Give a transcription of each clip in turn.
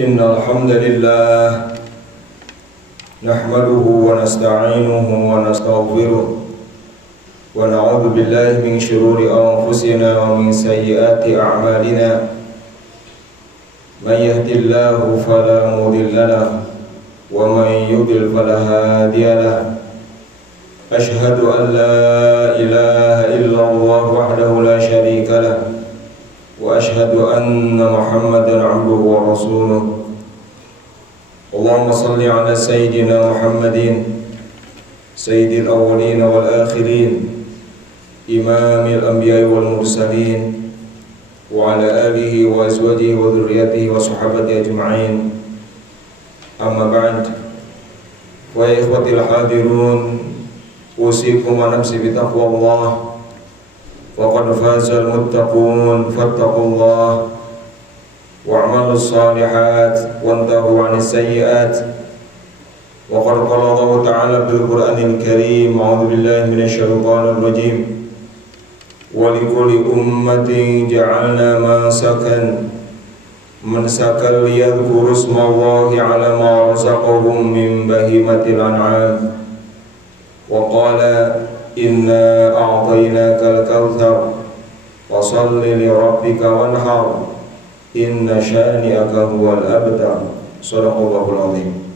Innal hamdalillah nahmaduhu wa nasta'inuhu wa nastaghfiruh wa na'udzu billahi min shururi anfusina wa min sayyiati a'malina. Man yahdihillahu fala mudilla lahu wa man yudlil fala hadiya lahu. Ashhadu an la ilaha illallah wahdahu la syarika lahu wa ashhadu anna Muhammadan 'abduhu wa rasuluh. Allahumma salli ala sayyidina Muhammadin sayyidil awwalin wal akhirin imamil anbiya'i wal mursalin wa ala alihi wa azwajihi wa dhurriyyatihi wa sahabatihi ajma'in. Amma ba'd. Wa ya ikhwatil hadirun, usikum wa nafsi bi taqwallah. Faqad fazal muttaqun fattaqullah wa'malu shalihat wantahu 'anis sayyi'at. Wa qad qala Allah ta'ala bil Qur'anil Karim, a'udzu billahi minasy syaithanir rajim. Wa likulli ummatin ja'alna mansakan liyadhkuru ismallahi 'ala ma razaqahum min bahimatil an'am. Wa qala inna a'tainakal kautsar fasholli li rabbika wanhar inna syani'aka huwal abtar. Shadaqallahul azim.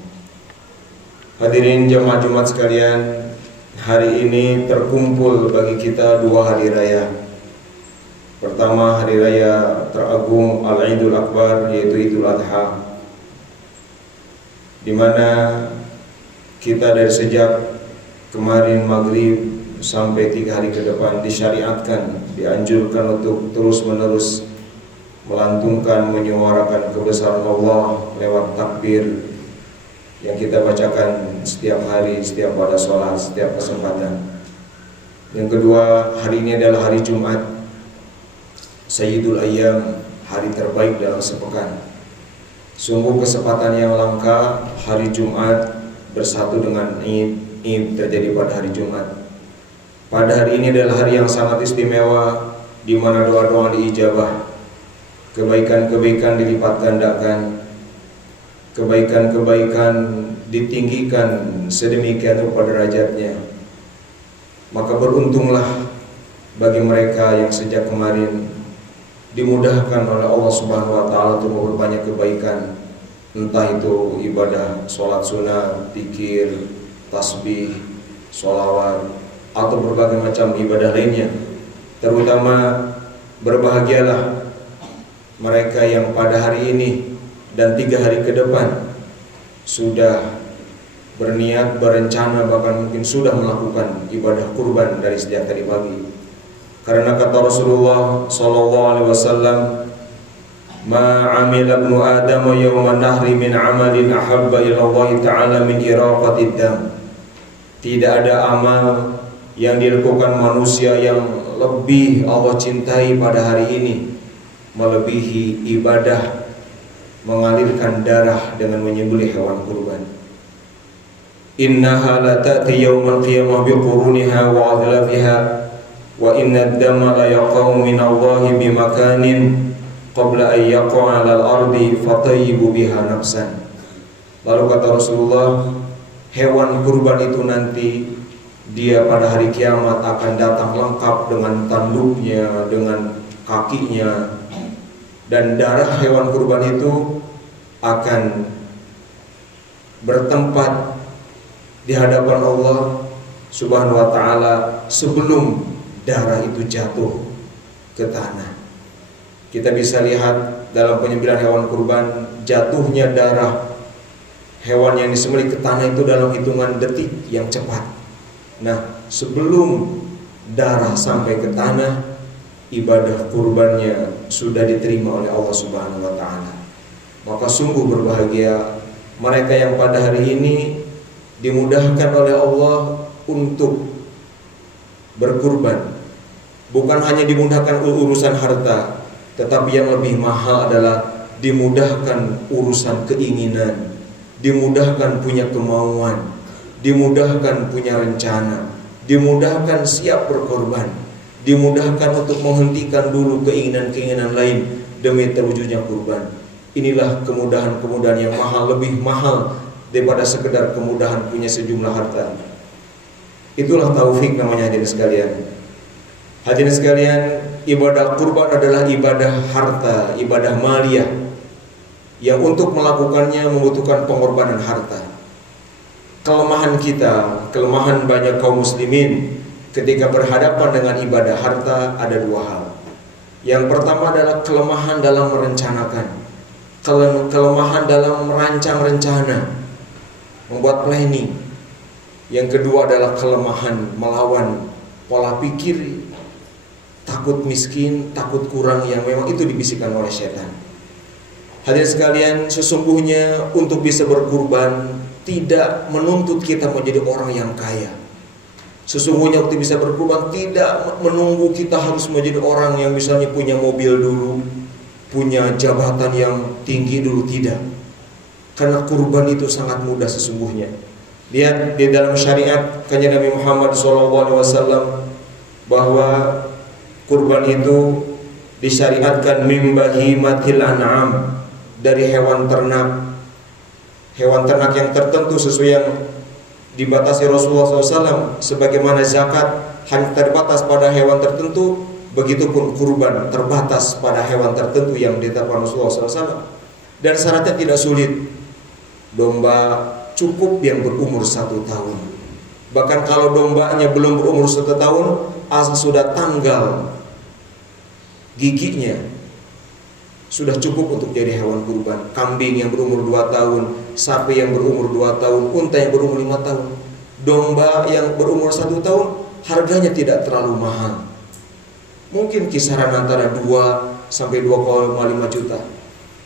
Hadirin jemaah Jumat sekalian, hari ini terkumpul bagi kita dua hari raya. Pertama, hari raya teragung Al-Idul Akbar, yaitu Idul Adha, di mana kita dari sejak kemarin maghrib sampai 3 hari ke depan disyariatkan, dianjurkan untuk terus-menerus melantungkan, menyuarakan kebesaran Allah lewat takbir yang kita bacakan setiap hari, setiap pada sholat, setiap kesempatan. Yang kedua, hari ini adalah hari Jumat, Sayyidul Ayyam, hari terbaik dalam sepekan. Sungguh kesempatan yang langka, hari Jumat bersatu dengan Id terjadi pada hari Jumat. Pada hari ini adalah hari yang sangat istimewa, di mana doa-doa diijabah, kebaikan-kebaikan dilipat gandakan, kebaikan-kebaikan ditinggikan sedemikian rupa derajatnya. Maka beruntunglah bagi mereka yang sejak kemarin dimudahkan oleh Allah Subhanahu wa taala untuk memperbanyak kebaikan, entah itu ibadah sholat sunnah, zikir, tasbih, sholawat, atau berbagai macam ibadah lainnya. Terutama berbahagialah mereka yang pada hari ini dan 3 hari ke depan sudah berniat, berencana, bahkan mungkin sudah melakukan ibadah kurban dari sejak tadi pagi. Karena kata Rasulullah sallallahu alaihi wasallam, "Ma 'amila ibnu Adam yawman nahri min 'amalin ahabba ila Allah ta'ala min iraqatid dam." Tidak ada amal yang dilakukan manusia yang lebih Allah cintai pada hari ini melebihi ibadah mengalirkan darah dengan menyembelih hewan kurban. Innaha la ta'ti yawmal qiyamah biquruniha wa adlafiha wa inna ad-dama la yaqau min Allahi bimakanin qabla an yaqa'a 'alal ardi fatayyibu biha nafsan. Lalu kata Rasulullah, hewan kurban itu nanti dia pada hari kiamat akan datang lengkap dengan tanduknya, dengan kakinya, dan darah hewan kurban itu akan bertempat di hadapan Allah Subhanahu wa taala sebelum darah itu jatuh ke tanah. Kita bisa lihat dalam penyembelihan hewan kurban, jatuhnya darah hewan yang disembelih ke tanah itu dalam hitungan detik yang cepat. Nah, sebelum darah sampai ke tanah, ibadah kurbannya sudah diterima oleh Allah Subhanahu wa taala. Maka sungguh berbahagia mereka yang pada hari ini dimudahkan oleh Allah untuk berkurban. Bukan hanya dimudahkan urusan harta, tetapi yang lebih mahal adalah dimudahkan urusan keinginan, dimudahkan punya kemauan, dimudahkan punya rencana, dimudahkan siap berkorban, dimudahkan untuk menghentikan dulu keinginan-keinginan lain demi terwujudnya kurban. Inilah kemudahan-kemudahan yang mahal, lebih mahal daripada sekedar kemudahan punya sejumlah harta. Itulah taufik namanya hadirin sekalian. Hadirin sekalian, ibadah kurban adalah ibadah harta, ibadah maliyah, yang untuk melakukannya membutuhkan pengorbanan harta. Kelemahan kita, kelemahan banyak kaum muslimin ketika berhadapan dengan ibadah harta ada dua hal. Yang pertama adalah kelemahan dalam merencanakan, kelemahan dalam merancang rencana, membuat planning. Yang kedua adalah kelemahan melawan pola pikir takut miskin, takut kurang yang memang itu dibisikkan oleh setan. Hadirin sekalian, sesungguhnya untuk bisa berkurban tidak menuntut kita menjadi orang yang kaya. Sesungguhnya untuk bisa berkurban tidak menunggu kita harus menjadi orang yang misalnya punya mobil dulu, punya jabatan yang tinggi dulu, tidak. Karena kurban itu sangat mudah sesungguhnya. Lihat di dalam syariat kanjeng Nabi Muhammad SAW bahwa kurban itu disyariatkan min bahimatil an'am, dari hewan ternak. Hewan ternak yang tertentu sesuai yang dibatasi Rasulullah SAW. Sebagaimana zakat hanya terbatas pada hewan tertentu, begitupun kurban terbatas pada hewan tertentu yang ditetapkan Rasulullah SAW. Dan syaratnya tidak sulit. Domba cukup yang berumur 1 tahun. Bahkan kalau dombanya belum berumur 1 tahun, asal sudah tanggal giginya, sudah cukup untuk jadi hewan kurban. Kambing yang berumur 2 tahun, sapi yang berumur 2 tahun, unta yang berumur 5 tahun. Domba yang berumur 1 tahun harganya tidak terlalu mahal. Mungkin kisaran antara 2 sampai 2,5 juta.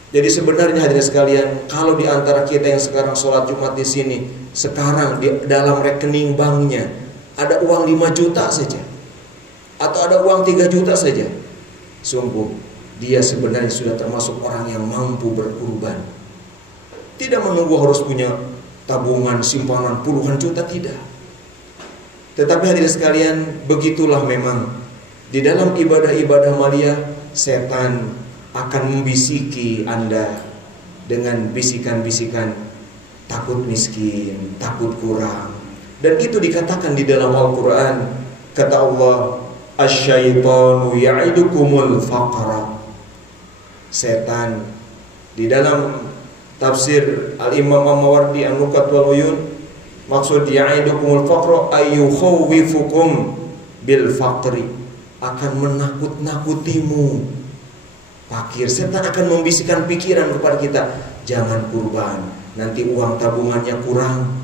Jadi sebenarnya hadirin sekalian, kalau di antara kita yang sekarang sholat Jumat di sini, sekarang di dalam rekening banknya ada uang 5 juta saja, atau ada uang 3 juta saja, sungguh dia sebenarnya sudah termasuk orang yang mampu berkurban. Tidak menunggu harus punya tabungan simpanan puluhan juta, tidak. Tetapi hadirin sekalian, begitulah memang di dalam ibadah-ibadah maliyah, setan akan membisiki Anda dengan bisikan-bisikan takut miskin, takut kurang. Dan itu dikatakan di dalam Al-Quran. Kata Allah, asyaitanu ya'idukumul faqra. Setan di dalam tafsir Al-Imam Al-Mawardi An-Nukat wal Uyun, maksud ya'idukumul faqra ayyukhawwifukum bil faqri, akan menakut-nakutimu fakir. Setan akan membisikkan pikiran kepada kita, jangan kurban, nanti uang tabungannya kurang.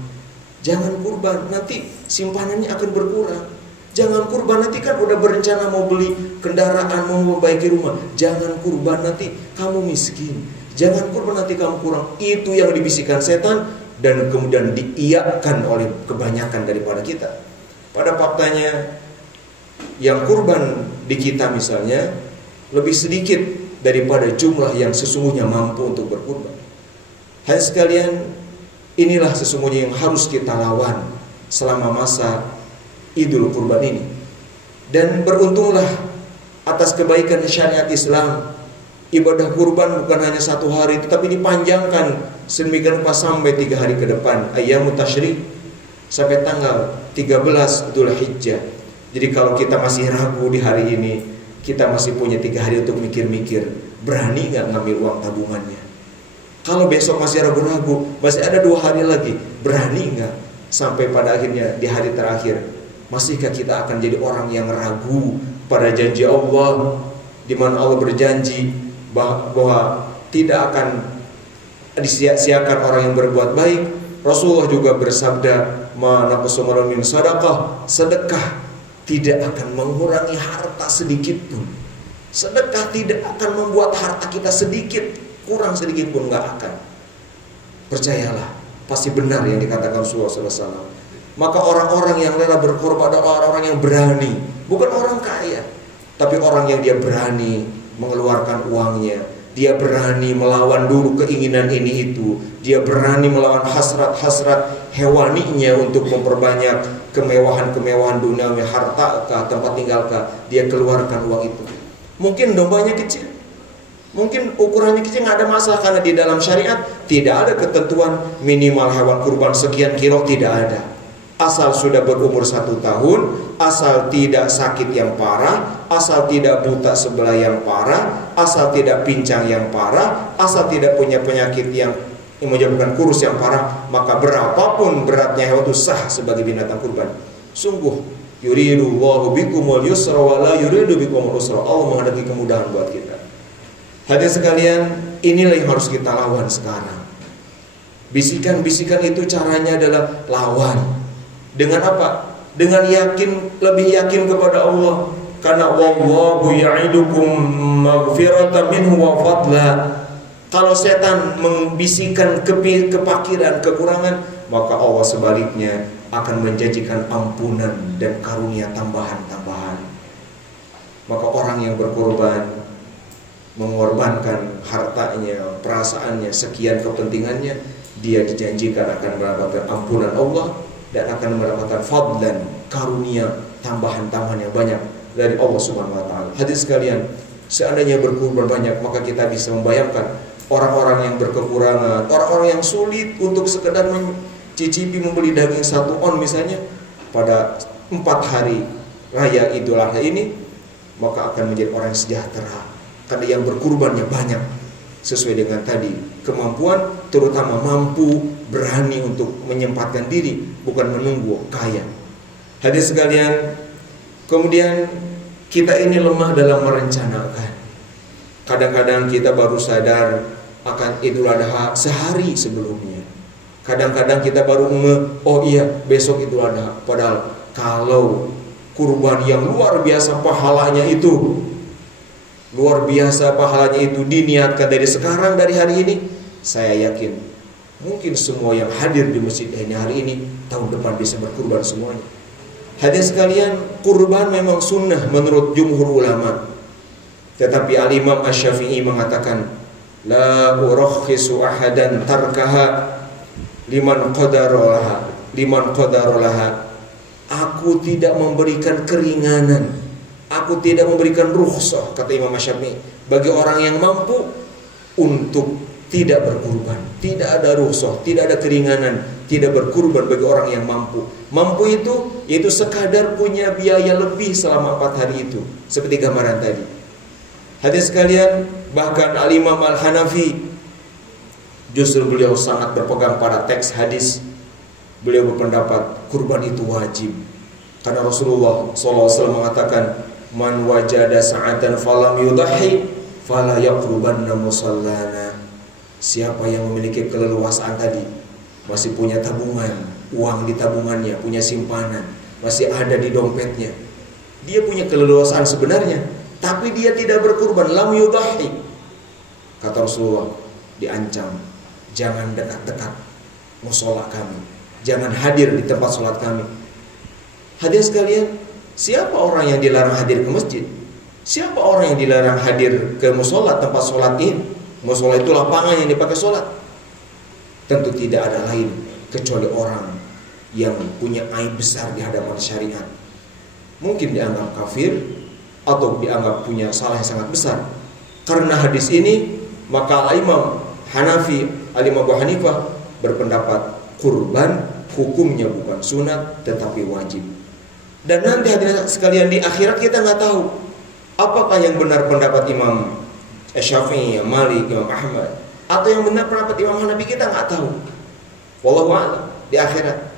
Jangan kurban, nanti simpanannya akan berkurang. Jangan kurban, nanti kan udah berencana mau beli kendaraan, mau memperbaiki rumah. Jangan kurban, nanti kamu miskin. Jangan kurban, nanti kamu kurang. Itu yang dibisikkan setan dan kemudian diiyakan oleh kebanyakan daripada kita. Pada faktanya, yang kurban di kita misalnya lebih sedikit daripada jumlah yang sesungguhnya mampu untuk berkurban. Hai sekalian, inilah sesungguhnya yang harus kita lawan selama masa Idul Kurban ini. Dan beruntunglah atas kebaikan syariat Islam, ibadah kurban bukan hanya 1 hari, tetapi dipanjangkan sedemikian rupa sampai 3 hari ke depan, Ayyamut Tasyrik, sampai tanggal 13 Dzulhijjah. Jadi kalau kita masih ragu di hari ini, kita masih punya 3 hari untuk mikir-mikir, berani nggak ngambil uang tabungannya? Kalau besok masih ragu-ragu, masih ada 2 hari lagi, berani nggak? Sampai pada akhirnya di hari terakhir, masihkah kita akan jadi orang yang ragu pada janji Allah, di mana Allah berjanji bahwa tidak akan disia-siakan orang yang berbuat baik. Rasulullah juga bersabda, "Ma naqsu min sadaqah," sedekah tidak akan mengurangi harta sedikit pun. Sedekah tidak akan membuat harta kita sedikit kurang, sedikit pun nggak akan. Percayalah, pasti benar yang dikatakan Rasulullah SAW. Maka orang-orang yang rela berkorban adalah orang-orang yang berani, bukan orang kaya, tapi orang yang dia berani mengeluarkan uangnya. Dia berani melawan dulu keinginan ini itu. Dia berani melawan hasrat-hasrat hewaninya untuk memperbanyak kemewahan-kemewahan duniawi, harta kah, tempat tinggal kah. Dia keluarkan uang itu. Mungkin dombanya kecil, Mungkin ukurannya kecil nggak ada masalah, karena di dalam syariat tidak ada ketentuan minimal hewan kurban sekian kilo, tidak ada. Asal sudah berumur 1 tahun, asal tidak sakit yang parah, asal tidak buta sebelah yang parah, asal tidak pincang yang parah, asal tidak punya penyakit yang menyebabkan kurus yang parah, maka berapapun beratnya hewan itu sah sebagai binatang kurban. Sungguh, yuridullahu bikumul yusra wa la yuridu bikumul usra. Allah menghendaki kemudahan buat kita. Hadirin sekalian, inilah yang harus kita lawan sekarang. Bisikan-bisikan itu caranya adalah lawan. Dengan apa? Dengan yakin, lebih yakin kepada Allah. Karena wallahu ya'idukum maghfiratan minhu wa fadla. Kalau setan membisikkan kepakiran, kekurangan, maka Allah sebaliknya akan menjanjikan ampunan dan karunia tambahan-tambahan. Maka orang yang berkorban, mengorbankan hartanya, perasaannya, sekian kepentingannya, dia dijanjikan akan mendapatkan ampunan Allah dan akan mendapatkan fadlan, karunia tambahan-tambahan yang banyak dari Allah Subhanahu wa taala. Hadirin sekalian, seandainya berkorban banyak, maka kita bisa membayangkan orang-orang yang berkekurangan, orang-orang yang sulit untuk sekedar mencicipi membeli daging 1 on misalnya pada 4 hari raya Idul Adha ini, maka akan menjadi orang yang sejahtera. Karena yang berkurbannya banyak sesuai dengan tadi kemampuan, terutama mampu berani untuk menyempatkan diri, bukan menunggu kaya. Hadirin sekalian, kemudian kita ini lemah dalam merencanakan. Kadang-kadang kita baru sadar akan Idul Adha sehari sebelumnya. Kadang-kadang kita baru oh iya besok Idul Adha. Padahal kalau kurban yang luar biasa pahalanya itu, luar biasa pahalanya itu diniatkan dari sekarang, dari hari ini, saya yakin mungkin semua yang hadir di masjid ini hari ini tahun depan bisa berkurban semuanya. Hadirin sekalian, kurban memang sunnah menurut jumhur ulama. Tetapi Al-Imam Asy-Syafi'i mengatakan, la urakhisu ahadan tarkaha liman qadarolaha. Aku tidak memberikan keringanan, aku tidak memberikan rukhsah, kata Imam Asy-Syafi'i, bagi orang yang mampu untuk tidak berkurban. Tidak ada rukhsah, tidak ada keringanan, tidak berkurban bagi orang yang mampu. Mampu itu yaitu sekadar punya biaya lebih selama 4 hari itu, seperti gambaran tadi. Hadirin sekalian, bahkan Al-Imam Al-Hanafi justru beliau sangat berpegang pada teks hadis. Beliau berpendapat kurban itu wajib, karena Rasulullah SAW mengatakan, man wajada sa'atan falam yudahhi fala yaqrubanna musallana. Siapa yang memiliki keleluasaan tadi, masih punya tabungan, uang di tabungannya, punya simpanan, masih ada di dompetnya, dia punya keleluasaan sebenarnya, tapi dia tidak berkurban, lam yudahhi, kata Rasulullah, diancam, jangan dekat-dekat mushola kami, jangan hadir di tempat sholat kami. Hadirin sekalian, siapa orang yang dilarang hadir ke masjid? Siapa orang yang dilarang hadir ke mushola, tempat sholat ini? Mushola itu lapangan yang dipakai sholat. Tentu tidak ada lain kecuali orang yang punya aib besar di hadapan syariat. Mungkin dianggap kafir atau dianggap punya salah yang sangat besar. Karena hadis ini, maka Imam Hanafi, Imam Abu Hanifah berpendapat kurban hukumnya bukan sunat tetapi wajib. Dan nanti hadirin sekalian, di akhirat kita nggak tahu apakah yang benar pendapat Imam Syafi'i, Malik, Imam Ahmad, atau yang benar pendapat Imam Hanafi, kita nggak tahu. Wallahu a'lam di akhirat.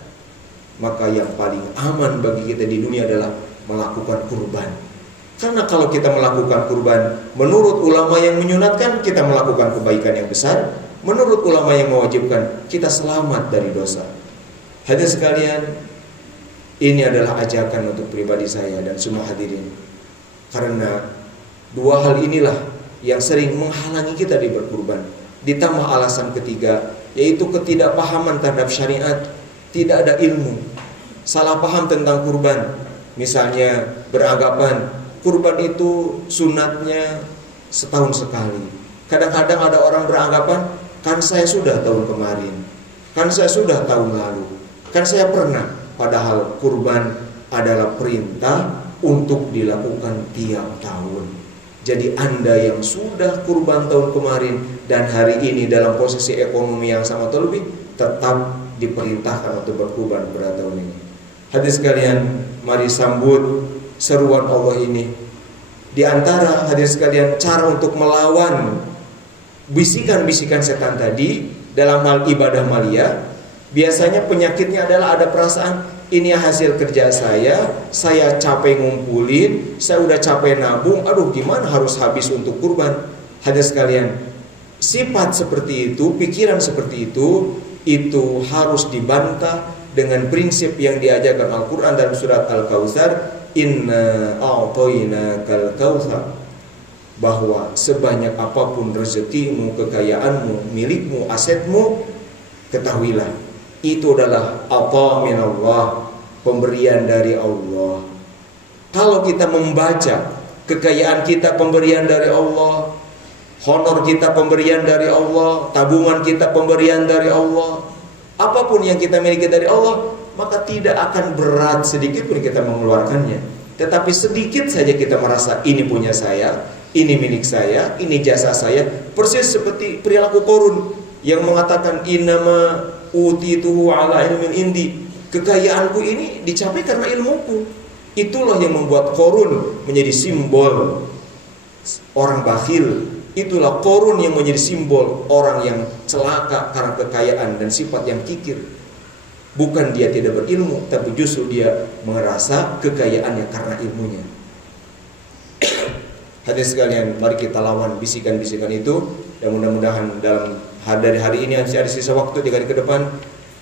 Maka yang paling aman bagi kita di dunia adalah melakukan kurban. Karena kalau kita melakukan kurban, menurut ulama yang menyunatkan, kita melakukan kebaikan yang besar. Menurut ulama yang mewajibkan, kita selamat dari dosa. Hadirin sekalian, ini adalah ajakan untuk pribadi saya dan semua hadirin. Karena 2 hal inilah yang sering menghalangi kita di berkurban. Ditambah alasan ketiga, yaitu ketidakpahaman terhadap syariat. Tidak ada ilmu, salah paham tentang kurban. Misalnya beranggapan kurban itu sunatnya setahun sekali. Kadang-kadang ada orang beranggapan, kan saya sudah tahun kemarin, kan saya sudah tahun lalu, kan saya pernah. Padahal kurban adalah perintah untuk dilakukan tiap tahun. Jadi Anda yang sudah kurban tahun kemarin dan hari ini dalam posisi ekonomi yang sama atau lebih, tetap diperintahkan untuk berkurban pada tahun ini. Hadirin sekalian, mari sambut seruan Allah ini. Di antara hadirin sekalian cara untuk melawan bisikan-bisikan setan tadi dalam hal ibadah malia, biasanya penyakitnya adalah ada perasaan, ini hasil kerja saya capek ngumpulin, saya udah capek nabung, aduh gimana harus habis untuk kurban. Hadirin sekalian, sifat seperti itu, pikiran seperti itu harus dibantah dengan prinsip yang diajarkan Al-Quran dalam surat Al-Kautsar, inna a'tainakal kautsar, bahwa sebanyak apapun rezekimu, kekayaanmu, milikmu, asetmu, ketahuilah itu adalah ata minallah, pemberian dari Allah. Kalau kita membaca kekayaan kita pemberian dari Allah, honor kita pemberian dari Allah, tabungan kita pemberian dari Allah, apapun yang kita miliki dari Allah, maka tidak akan berat sedikit pun kita mengeluarkannya. Tetapi sedikit saja kita merasa ini punya saya, ini milik saya, ini jasa saya. Persis seperti perilaku Qarun yang mengatakan innama utituhu ala ilmin indi, kekayaanku ini dicapai karena ilmuku. Itulah yang membuat Qarun menjadi simbol orang bakhil. Itulah Qarun yang menjadi simbol orang yang celaka karena kekayaan dan sifat yang kikir. Bukan dia tidak berilmu, tapi justru dia merasa kekayaannya karena ilmunya. Hadirin sekalian, mari kita lawan bisikan-bisikan itu. Dan mudah-mudahan dari hari ini ada sisa waktu 3 hari ke depan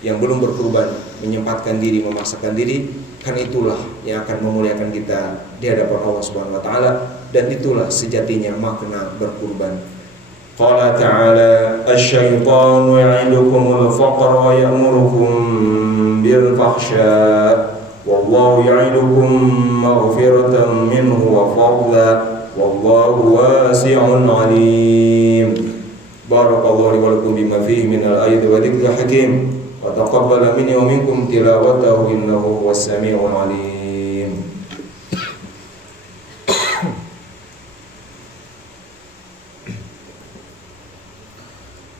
yang belum berkurban, menyempatkan diri, memaksakan diri, kan itulah yang akan memuliakan kita di hadapan Allah Subhanahu wa taala, dan itulah sejatinya makna berkurban. Qala ta'ala asy-syaitanu ya'idukumul faqra wa ya'murukum bil fahsya wallahu ya'idukum maghfiratan minhu wa fadla wallahu wasi'un 'alim. Barakallahu li wa lakum bima fihi min al-ayati wa dzikril hakim wa taqabbala minni wa minkum tilawatahu innahu huwas sami'ul 'alim.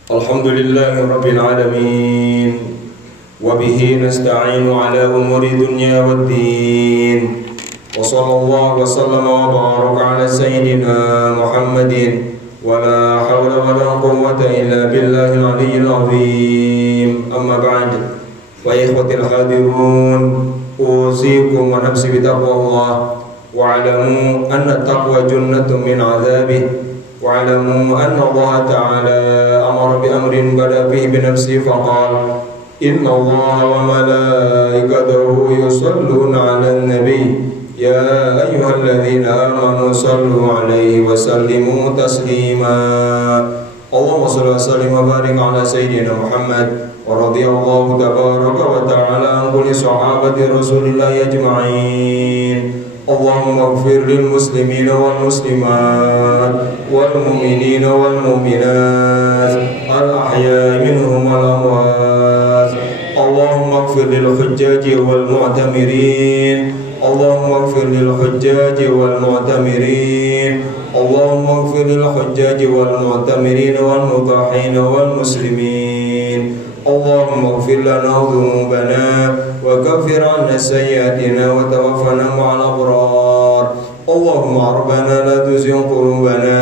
Alhamdulillahi rabbil alamin wa bihi nasta'inu ala umuri dunya waddin wa sallallahu wa sallama wa baraka ala sayyidina Muhammadin wa la hawla wa la quwwata illa billahil aliyyil azim. Amma ba'd, wa ikhwatil hadirun, usikum wa nafsi bitaqwallah wa alamu anna taqwa junnatun min 'adzabihi واعلموا أن الله تعالى أمر بأمر بدأ فيه بنفسه فقال إن الله وملائكته يصلون على النبي يا أيها الذين آمنوا صلوا عليه وسلموا تسليما. اللهم صل وسلم وبارك على سيدنا محمد ورضي الله تبارك وتعالى عن كل صحابة رسول الله أجمعين. اللهم اغفر للمسلمين والمسلمات والمؤمنين والمؤمنات الأحياء منهم والأموات. اللهم اغفر للحجاج والمعتمرين. اللهم اغفر للحجاج والمعتمرين. اللهم اغفر للحجاج والمعتمرين والمضحين والمسلمين. اللهم اغفر لنا ذنوبنا وكفر عنا سيئاتنا وتوفنا مع الأبرار. اللهم ربنا لا تزغ قلوبنا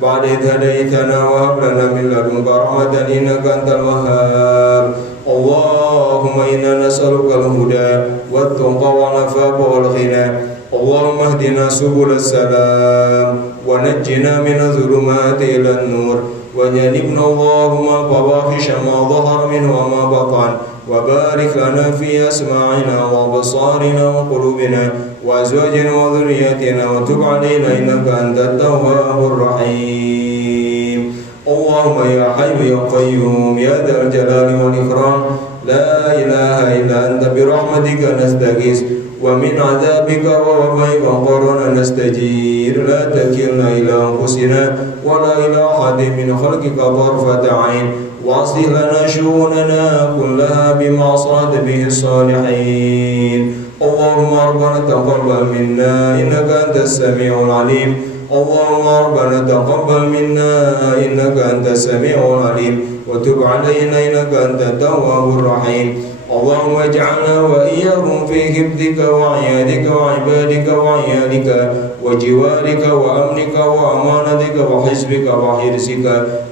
بعد إذ هديتنا وهب لنا من لدنك رحمة إنك أنت الوهاب. اللهم إنا نسألك الهدى والتقى والعفاف والغنى. اللهم اهدنا سبل السلام ونجنا من الظلمات إلى النور وجنبنا اللهم الفواحش ما ظهر منه وما بطن وبارك لنا في أسماعنا وأبصارنا وقلوبنا وأزواجنا وذرياتنا وتب علينا إنك أنت التواب الرحيم. اللهم يا حي يا قيوم يا ذا الجلال والإكرام لا إله إلا أنت برحمتك نستغيث ومن عذابك ووبائك قرنا نستجير لا تكلنا إلى أنفسنا ولا إلى أحد من خلقك طرفة عين واصلح لنا شؤوننا كلها بما أصلحت به الصالحين. اللهم ربنا تقبل منا إنك أنت السميع العليم اللهم ربنا تقبل منا إنك أنت السميع العليم وتب علينا إنك أنت التواب الرحيم اللهم اجعلنا وإياهم في حفظك وعيادك وعبادك وعيالك وجوارك وأمنك وأمانتك وحزبك وحرسك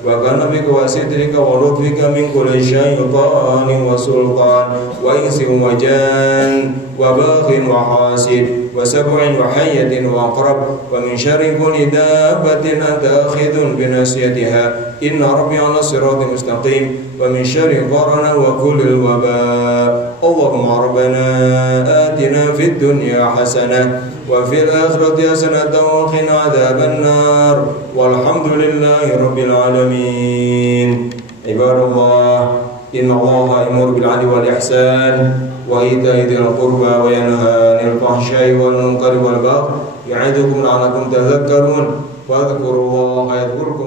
وكنبك وسترك ولطفك من كل شيطان وسلطان وإنس وجان وباغ وحاسد وسبع وحية وأقرب ومن شر كل دابة أنت آخذ بناصيتها إن ربي على الصراط المستقيم ومن شر قرن وكل الوباء اللهم ربنا آتنا في الدنيا حسنة وفي الآخرة حسنة وقنا عذاب النار والحمد لله رب العالمين عباد الله إن الله يأمر بالعدل والإحسان وإيتاء ذي القربى وينهى عن الفحشاء والمنكر والبغي يعظكم لعلكم تذكرون واذكروا الله يذكركم